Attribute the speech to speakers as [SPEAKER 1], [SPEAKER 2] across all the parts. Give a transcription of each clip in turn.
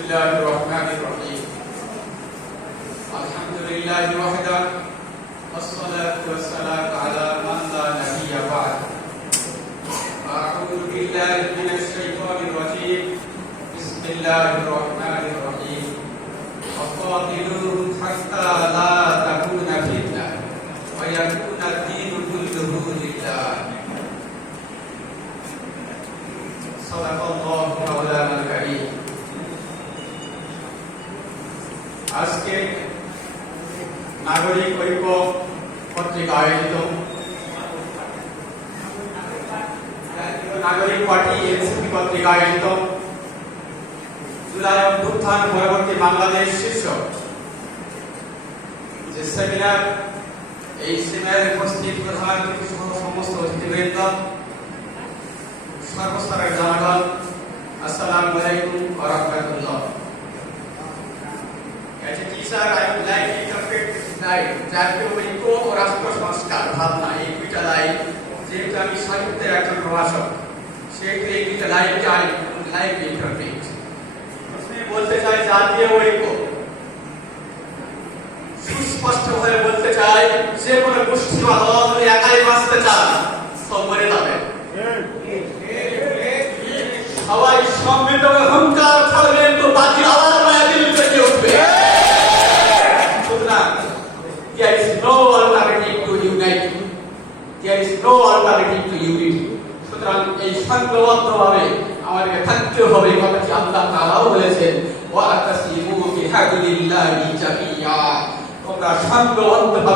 [SPEAKER 1] الله الرحمن الرحيم الحمد لله وحده والصلاة والسلام على من لا نبي بعد أعوذ بالله من الشيطان الرجيم بسم الله الرحمن الرحيم وقاتلوهم حتى لا تكون فتنة ويكون আজকে নাগরিক ঐক্য পত্রিকা আয়োজিত নাগরিক পার্টি এনসিপি পত্রিকা আয়োজিত জুলাই অভ্যুত্থান পরবর্তী বাংলাদেশ শীর্ষক যে সেমিনার এই সেমিনারে উপস্থিত প্রধান অতিথি সহ সমস্ত অতিথিবৃন্দ সর্বস্তরের জনগণ আসসালামু আলাইকুম ওয়া রাহমাতুল্লাহ As a teacher, I would like to interpret this slide জাতীয় ঐক্য ও রাষ্ট্র সংস্কার ভাবনা এই দুইটা লাইন যেহেতু আমি সাহিত্যের একজন প্রভাষক সেহেতু এই দুইটা লাইনকে আমি লাইক ইন্টারপ্রেট প্রথমে বলতে চাই জাতীয় ঐক্য সুস্পষ্ট ভাবে বলতে চাই যে কোনো গোষ্ঠী বা দল যদি একাই বাঁচতে চান সব মরে যাবে সবাই সম্মিলিত হয়ে হুঙ্কার ছাড়বেন তো বাকি আবার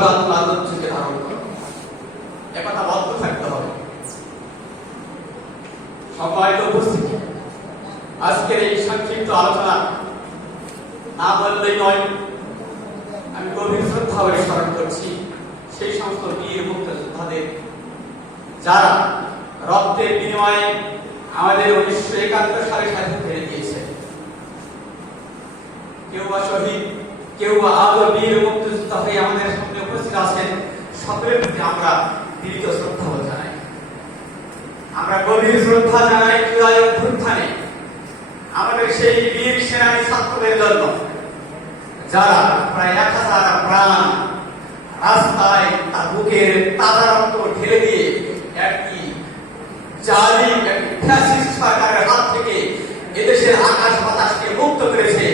[SPEAKER 1] সংঘবদ্ধভাবে আল্লাহর নজরকে ধারণ করো। একথা বদ্ধ থাকতে হবে। সম্মানিত উপস্থিতি। আজকের এই সংক্ষিপ্ত আলোচনা না বললেই নয়, আমি গভীর শ্রদ্ধা স্মরণ করছি সেই সমস্ত বীর মুক্তিযোদ্ধাদের যারা রক্তের বিনিময়ে আমাদের উনিশশো একাত্তর সালে স্বাধীন ফিরে দিয়েছে। কেউ বা শহীদ, কেউ বা আজও বীর মুক্তিযোদ্ধা হয়ে আমাদের উপস্থিত আছেন সকলের প্রতি আমরা শ্রদ্ধা জানাই। আমরা গভীর শ্রদ্ধা জানাই অভ্যুত্থানে আমাদের সেই বীর সেনানী ছাত্রদের জন্য, যারা প্রায় এক হাজার প্রাণ রাস্তায় তার বুকের তাজা রক্ত ঢেলে দিয়ে একটি জালি সরকারের হাত থেকে এদেশের আকাশ বাতাসকে মুক্ত করেছে।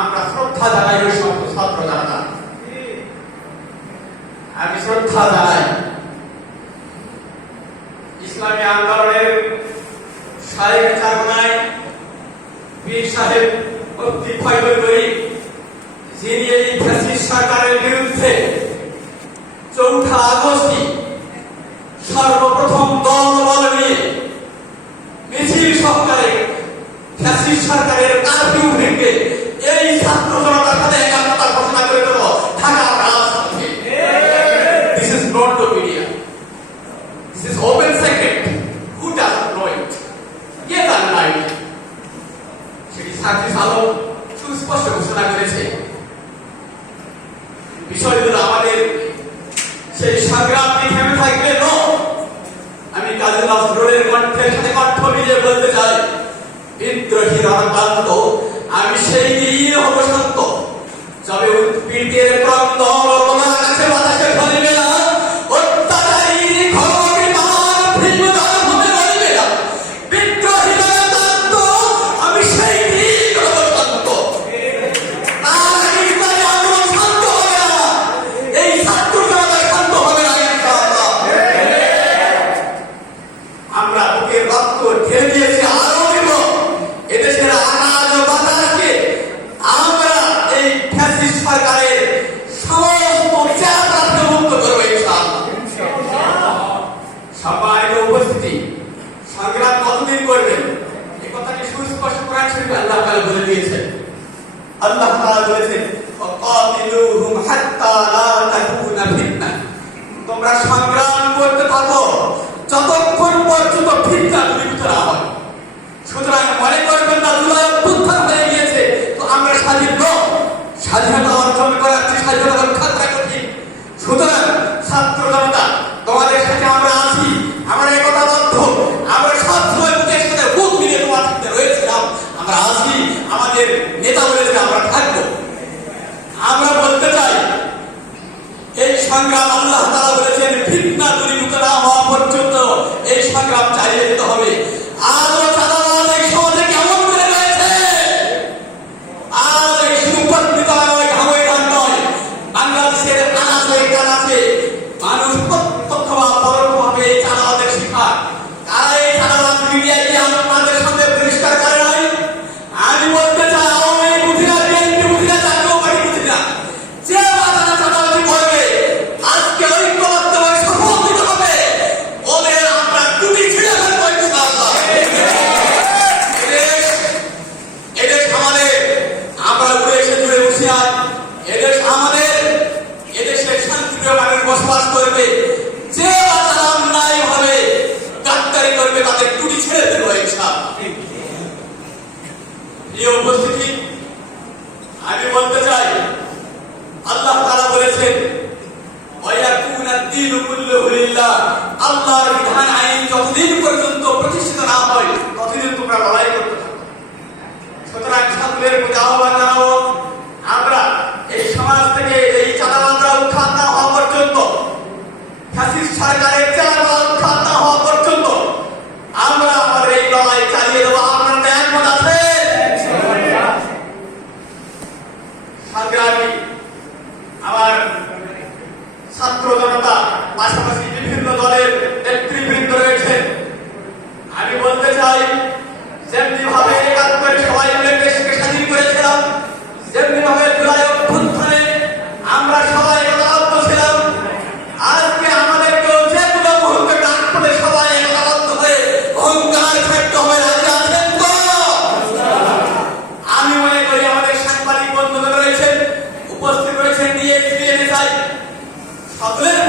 [SPEAKER 1] আমরা শ্রদ্ধা জানাই ওই ছাত্র জনতা আমি যায় ইসলামী আন্দোলনের সাহেব চাকমায় পীর সাহেব অতি ফয়জুল যিনি এই ফ্যাসিস্ট সরকারের বিরুদ্ধে চৌঠা আগস্টই সর্বপ্রথম সেটি সার্জিস সুস্পষ্ট ঘোষণা করেছে। বিষয়গুলো আমাদের সেই সংগ্রাম কি থেমে থাকবে ন। আমি কাজী নজরুলের কণ্ঠের সাথে কণ্ঠ মিলিয়ে বলতে চাই, বিদ্রোহী রণকান্ত, আমি সেই দিন হব সত্য। তবে উৎপীড়িতের তকদির করবেন। এই কথাটি সুস্পষ্ট কোরআন শরীফে আল্লাহ তাআলা বলে দিয়েছেন। আল্লাহ তাআলা বলেছেন ফাকাতিলুহুম হাত্তা লা তাকুনা ফিতনা। তোমরা সংগ্রাম করতে থাকো, যতক্ষণ পর্যন্ত ফিতনা দূরীভূত না হয়। সুতরাং মনে করবেন না দুলায় সংগ্রাম আল্লাহ তারা বলেছেন, ফিতনা দূরীভূত না হওয়া পর্যন্ত এই সংগ্রাম চালিয়ে যেতে হবে। আরও ফ্যাসিস্ট সকলের প্রতি